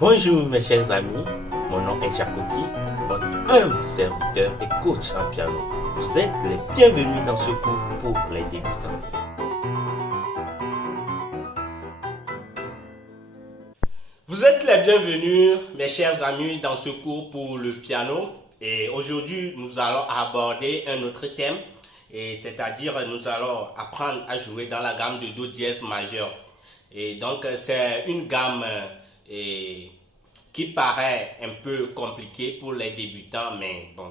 Bonjour mes chers amis, mon nom est Jacoki, votre humble serviteur et coach en piano. Vous êtes les bienvenus dans ce cours pour les débutants. Vous êtes les bienvenus mes chers amis dans ce cours pour le piano. Et aujourd'hui nous allons aborder un autre thème, et c'est-à-dire nous allons apprendre à jouer dans la gamme de Do dièse majeur. Et donc c'est une gamme qui paraît un peu compliquée pour les débutants, mais bon,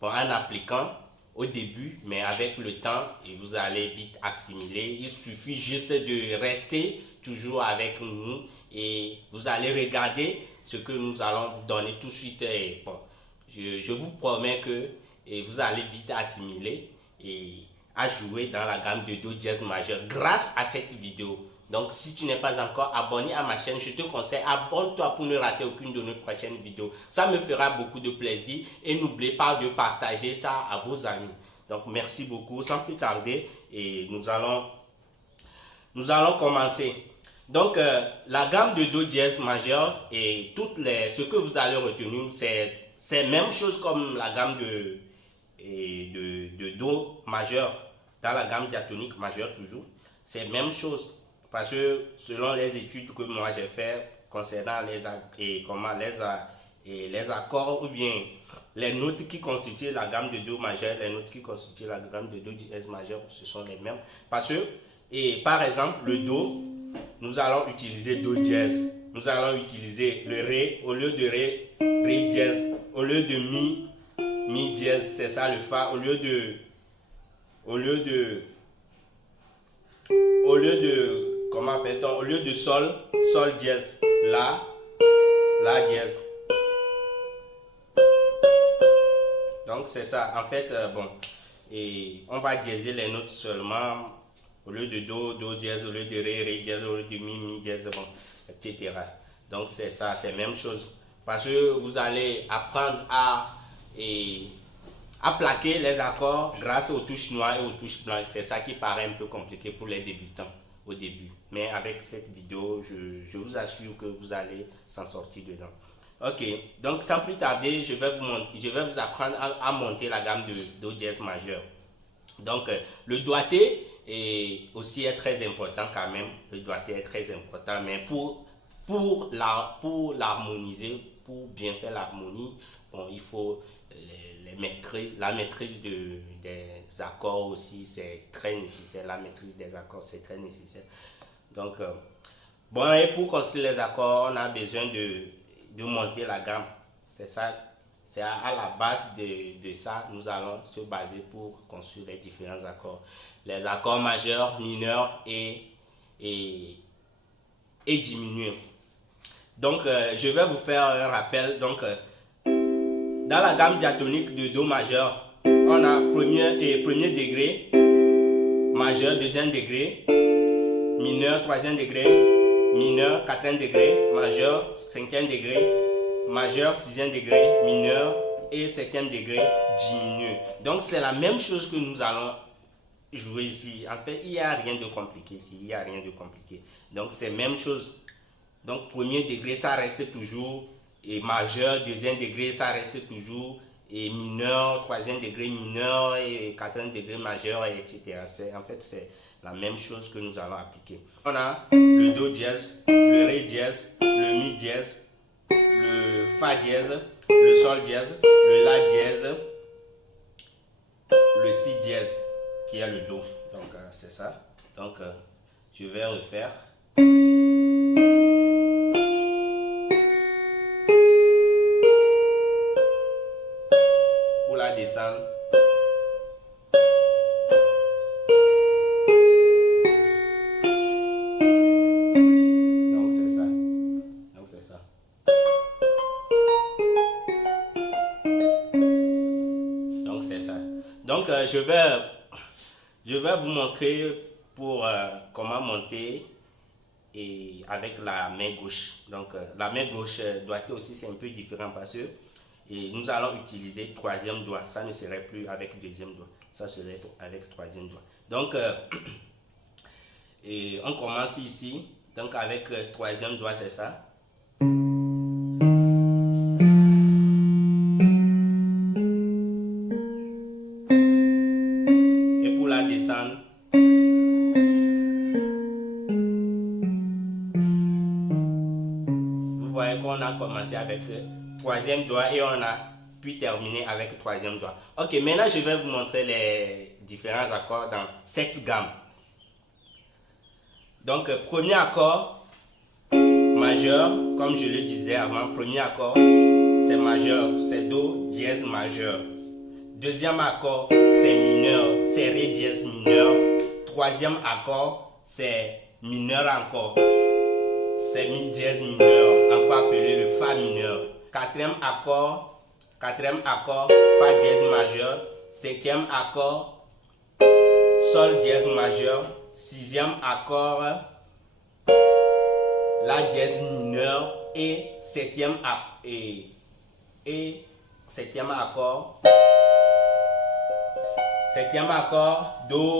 pour un appliquant au début, mais avec le temps, et vous allez vite assimiler. Il suffit juste de rester toujours avec nous et vous allez regarder ce que nous allons vous donner tout de suite. Et bon, je vous promets que vous allez vite assimiler et à jouer dans la gamme de Do dièse majeur grâce à cette vidéo. Donc si tu n'es pas encore abonné à ma chaîne, je te conseille, abonne-toi pour ne rater aucune de nos prochaines vidéos. Ça me fera beaucoup de plaisir et n'oubliez pas de partager ça à vos amis. Donc merci beaucoup. Sans plus tarder, et nous allons commencer. Donc la gamme de Do dièse majeur et ce que vous allez retenir, c'est même chose comme la gamme de Do majeur dans la gamme diatonique majeure toujours. C'est même chose. Parce que selon les études que moi j'ai fait concernant les accords ou bien les notes qui constituent la gamme de Do majeur, les notes qui constituent la gamme de Do dièse majeur, ce sont les mêmes. Parce que, par exemple, le Do, nous allons utiliser Do dièse. Nous allons utiliser le Ré, au lieu de Ré, Ré dièse. Au lieu de Mi, Mi dièse, c'est ça le Fa. Au lieu de comment appelle-t-on, au lieu de Sol, Sol dièse, La dièse. Donc c'est ça, en fait, bon, et on va diéser les notes seulement, au lieu de Do, Do dièse, au lieu de Ré, Ré dièse, au lieu de Mi, Mi dièse, bon, etc. Donc c'est ça, c'est la même chose. Parce que vous allez apprendre à plaquer les accords grâce aux touches noires et aux touches blanches. C'est ça qui paraît un peu compliqué pour les débutants au début. Mais avec cette vidéo, je vous assure que vous allez s'en sortir dedans. Ok, donc sans plus tarder, je vais vous apprendre à monter la gamme de Do dièse majeur. Donc le doigté aussi est très important quand même. Le doigté est très important, mais pour l'harmoniser, pour bien faire l'harmonie, bon, il faut la maîtrise des accords aussi, c'est très nécessaire. La maîtrise des accords, c'est très nécessaire. Donc, bon, et pour construire les accords, on a besoin de monter la gamme. C'est ça, c'est à la base de ça, nous allons se baser pour construire les différents accords. Les accords majeurs, mineurs et diminués. Donc, je vais vous faire un rappel. Donc, dans la gamme diatonique de Do majeur, on a premier degré, majeur, deuxième degré, mineur, troisième degré, mineur, quatrième degré, majeur, cinquième degré, majeur, sixième degré, mineur et septième degré diminué. Donc c'est la même chose que nous allons jouer ici. En fait, il n'y a rien de compliqué ici, il n'y a rien de compliqué. Donc c'est la même chose. Donc premier degré, ça reste toujours, et majeur, deuxième degré, ça reste toujours, et mineur, troisième degré mineur, et quatrième degré majeur, etc. En fait, c'est la même chose que nous allons appliquer. On a le Do dièse, le Ré dièse, le Mi dièse, le Fa dièse, le Sol dièse, le La dièse, le Si dièse, qui est le Do. Donc, c'est ça. Donc, je vais refaire. Pour la descendre. Donc c'est ça. Donc c'est ça. Donc c'est ça. Donc je vais vous montrer pour comment monter et avec la main gauche. Donc la main gauche doigté aussi, c'est un peu différent parce que nous allons utiliser troisième doigt. Ça ne serait plus avec deuxième doigt, ça serait avec troisième doigt. Donc on commence ici, donc avec troisième doigt, c'est ça. on a commencé avec troisième doigt et on a pu terminer avec troisième doigt. Ok, maintenant je vais vous montrer les différents accords dans cette gamme. Donc, premier accord majeur, comme je le disais avant, premier accord c'est majeur, c'est Do dièse majeur. Deuxième accord c'est mineur, c'est Ré dièse mineur. Troisième accord c'est mineur encore, c'est Mi dièse mineur, encore appelé le Fa mineur. Quatrième accord Fa dièse majeur. Cinquième accord Sol dièse majeur. Sixième accord La dièse mineur. Et septième accord Do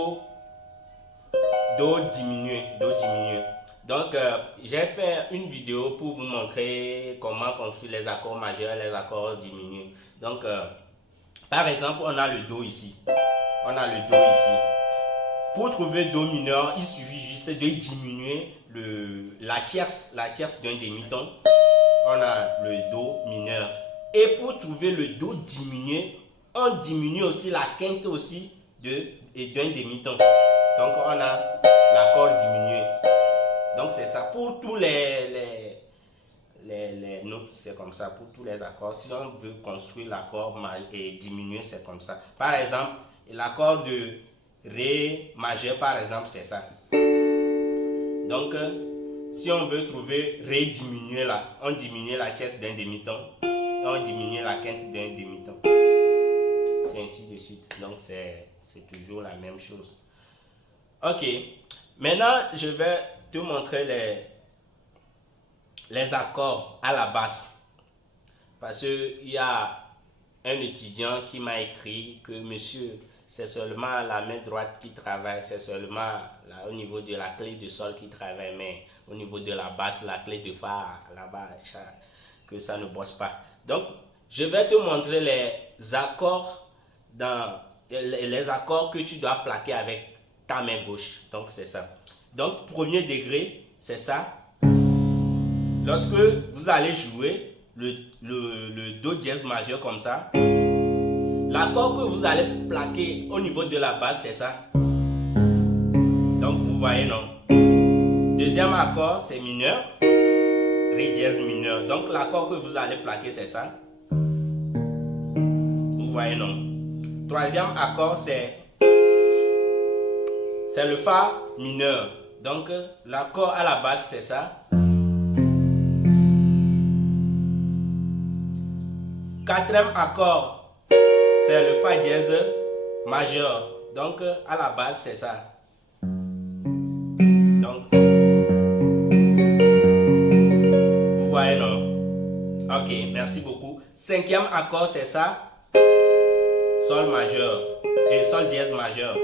diminué. Donc j'ai fait une vidéo pour vous montrer comment construire les accords majeurs et les accords diminués. Donc par exemple, on a le Do ici. Pour trouver Do mineur, il suffit juste de diminuer la tierce d'un demi-ton. On a le Do mineur. Et pour trouver le Do diminué, on diminue aussi la quinte aussi d'un demi-ton. Donc on a l'accord diminué. Donc c'est ça. Pour tous les notes, c'est comme ça. Pour tous les accords, si on veut construire l'accord et diminuer, c'est comme ça. Par exemple, l'accord de Ré majeur, par exemple, c'est ça. Donc, si on veut trouver Ré diminué là, on diminue la tierce d'un demi-ton et on diminue la quinte d'un demi-ton. C'est ainsi de suite. Donc, c'est toujours la même chose. Ok. Maintenant, je vais te montrer les accords à la basse. Parce qu'il y a un étudiant qui m'a écrit que monsieur, c'est seulement la main droite qui travaille, c'est seulement là, au niveau de la clé de sol qui travaille, mais au niveau de la basse, la clé de Fa là-bas, que ça ne bosse pas. Donc, je vais te montrer les accords que tu dois plaquer avec ta main gauche. Donc, c'est ça. Donc, premier degré, c'est ça. Lorsque vous allez jouer le Do dièse majeur comme ça, l'accord que vous allez plaquer au niveau de la basse, c'est ça. Donc vous voyez, non? Deuxième accord, c'est mineur. Ré dièse mineur. Donc l'accord que vous allez plaquer, c'est ça. Vous voyez, non? Troisième accord, c'est le Fa mineur. Donc l'accord à la basse, c'est ça. Quatrième accord, c'est le Fa dièse majeur. Donc à la base, c'est ça. Donc, vous voyez, non? Ok, merci beaucoup. Cinquième accord, c'est ça. Sol majeur et Sol dièse majeur.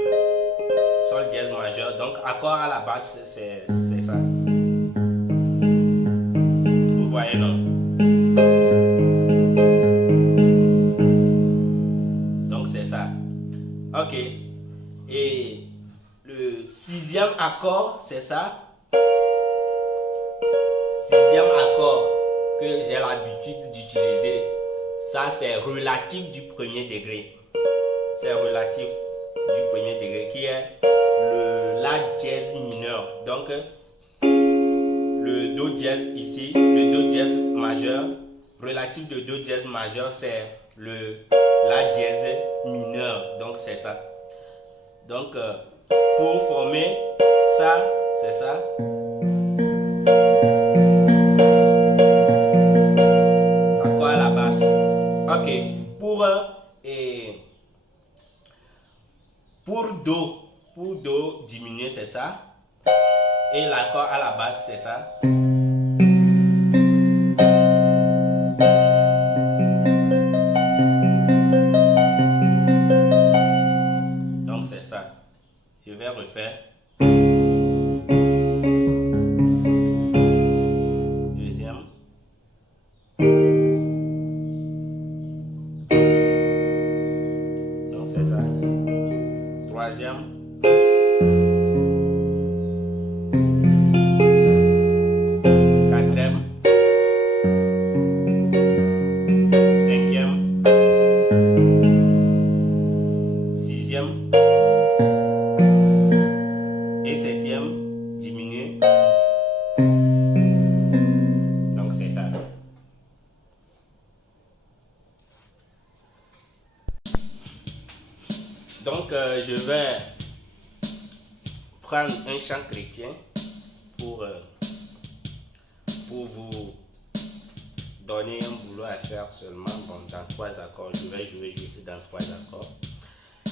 Sol dièse majeur. Donc accord à la base, c'est ça. Vous voyez, non? Ok. Et le sixième accord, c'est ça. Sixième accord que j'ai l'habitude d'utiliser, ça c'est relatif du premier degré. C'est relatif du premier degré qui est le La dièse mineur. Donc le Do dièse ici, le Do dièse majeur. Relatif de Do dièse majeur, c'est le La dièse mineur. Donc c'est ça. Donc pour former ça, c'est ça. L'accord à la basse. Ok. Pour Do diminuer, c'est ça. Et l'accord à la basse, c'est ça. Donc c'est ça. Je vais refaire. Deuxième. Donc c'est ça. Troisième. prendre un chant chrétien pour vous donner un boulot à faire seulement. Bon, dans 3 accords, je vais jouer ici dans 3 accords.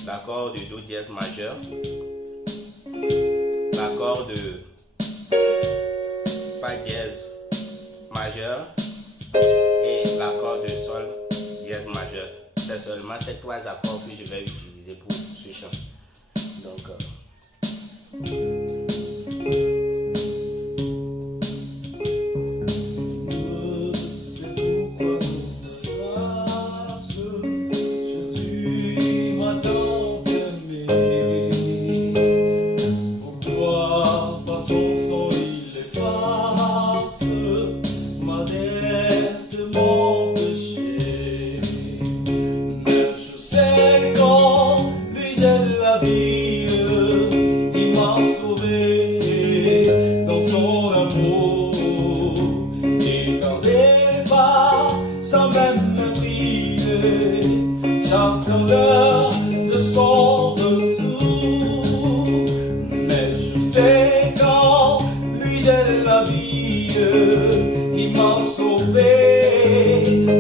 L'accord de Do dièse majeur, l'accord de Fa dièse majeur et l'accord de Sol dièse majeur. C'est seulement ces 3 accords que je vais utiliser pour ce chant. Donc, sans même me prier, j'attends l'heure de son retour. Mais je sais qu'en lui j'ai la vie, il m'a sauvé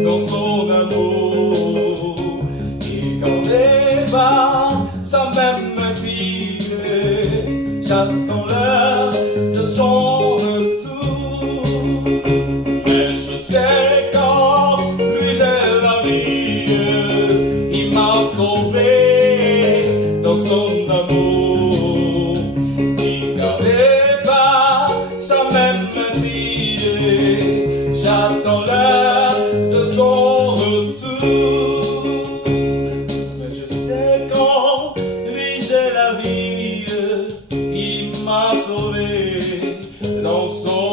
dans son amour. Et quand les bas sans même me prier, j'attends l'heure de son retour. Mais je sais sauvé dans son amour, il gardait pas sans même me crier, j'attends l'heure de son retour. Mais je sais qu'en lui j'ai la vie, il m'a sauvé dans son